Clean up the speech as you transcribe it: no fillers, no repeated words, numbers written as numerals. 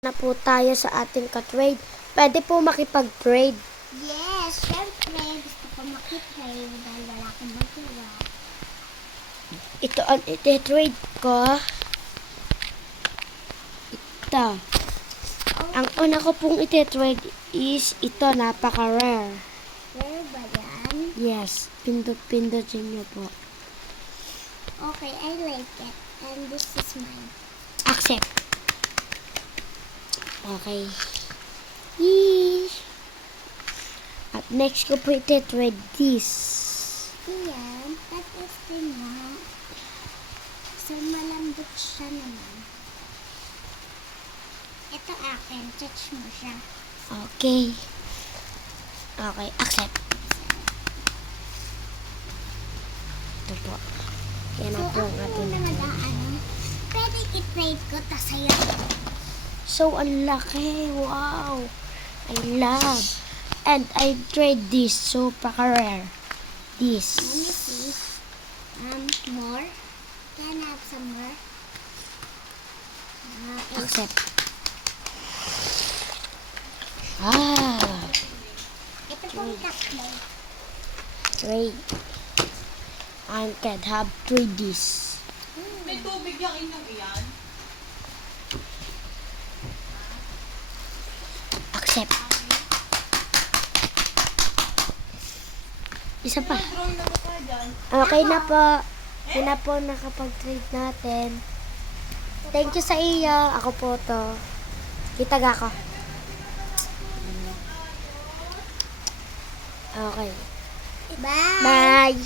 Na po tayo sa ating ka-trade. Pwede po makipag-trade. Yes, syempre. Gusto ko makipray dahil wala akong magawa. Ito ang iti-trade ko. Ito. Ang una ko pong iti-trade is ito, napaka-rare. Rare ba yan? Yes, pindot-pindotin niyo po. Okay, I like it. And this is mine. Accept. Okay. Yee! At next ko po iti-trade this. Yan, patistin mo. So, malambot siya naman. Ito akin. Touch mo siya. Okay. Okay, accept. Ito po. Yan So, na po ako ang ating muna mag-aano. Pwede i-trade ko, tas sa'yo. So, ang laki. Wow. I love. And I trade this. So, paka-rare. This. Let me see. More. Can I have some more? Accept. Ah. Ito pong tatlo. Trade. I can have trade this. May tubig yung inyong iyan. Accept. Isa pa. Drawing na ba dyan? Okay na po. Yun na po nakapag-trade natin. Thank you sa iyo. Ako po to. Kitag ako. Okay. Bye! Bye!